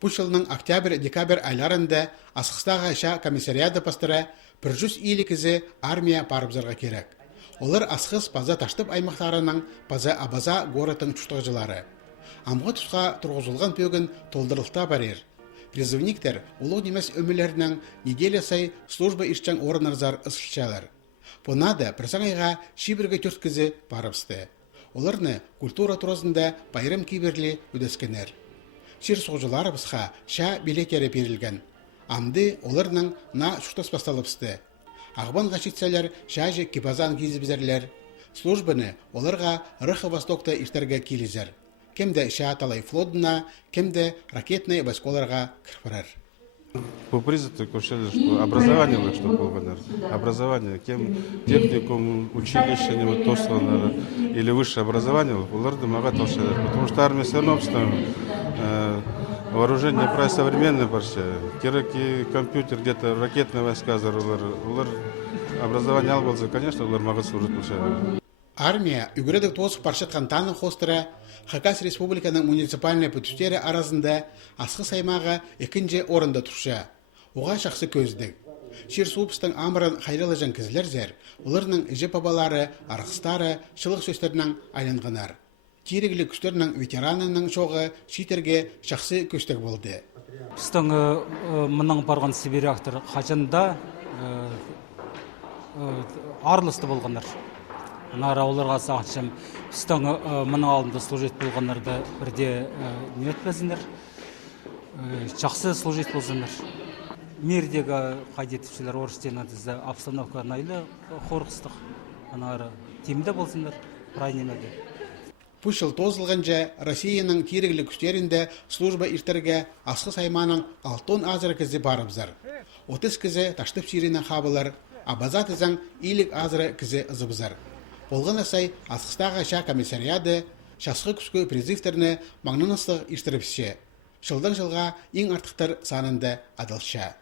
Бу жылның октябрь-декабрь айларында Асқыстағы ша комиссариады пастыры 100 илікізі армия парыбзарға керек. Олар Асқыс паза таштып аймақтарының паза абаза горытың чуштығжылары. Амғы тұсқа тұрғызылған пөгін толдырылықта барер. Призывниктер улық немес өмілерінің неделя сай служба ішчен орынарзар ысылчалар. Понада бірсаң айға шибірге түрткізі барыбсты. Оларны культура турасында байрам киберлі өдескенер. Шир соғжылары бізға ша билетері берілген. Амды оларның на шуштас басталыпсты. Ағбан ғашитсалар шажы кипазан кезібізерлер. Службаны оларға Рыха Востокта іштерге келізер. Кемде ша талай флотына, кемде ракетный войсколарға кірпірер. По призыву обещали, что образование лучше, чтобы было, образование, кем техникум, училище, не то, что или высшее образование, потому что армия все равно вооружение прай современное вообще, кираки, компьютер, где-то ракетные войска, образование албалза, конечно, могут служить лучше. Армия үгіредік тосық паршатқан таны қостыра, Хакас Республиканың муниципальный пөтістері арасында асқы саймаға екінші орында тұрша. Оға шақсы көздік. Шер суыпыстың амырын қайрылы кізілер зер, оларының жеп абалары, арқыстары, шылық сөстерінің айланғанар. Тирегілі күштерінің ветеранының шоғы шитерге шақсы көстік болды. Біздің мұның барған сибиряқтыр қачында арлысты болғандар. Нара оларға сақшым, біздің мұның алдында служет болғанларды бірде не өтпәзіндер, жақсы служет болсындар. Мердегі қайдетіпшілер орыстен әдізді обстановка найлы қорқыстық, анары темді болсындар, прайнемеді. Бұл жыл тозылғанша Россияның тирегілі күштерінде служба иртерге асқы сайманың 6 азыр кізі барыбзар. 30 кізі таштып ширінің қабылар, абазат ізің илік азыры кізі ызыбызар. Болған асай Асқыстағы ша комиссариады шасқы күшкі призивтеріні маңныныстық иштіріпше. Жылдан жылға ең артықтар санында адылша.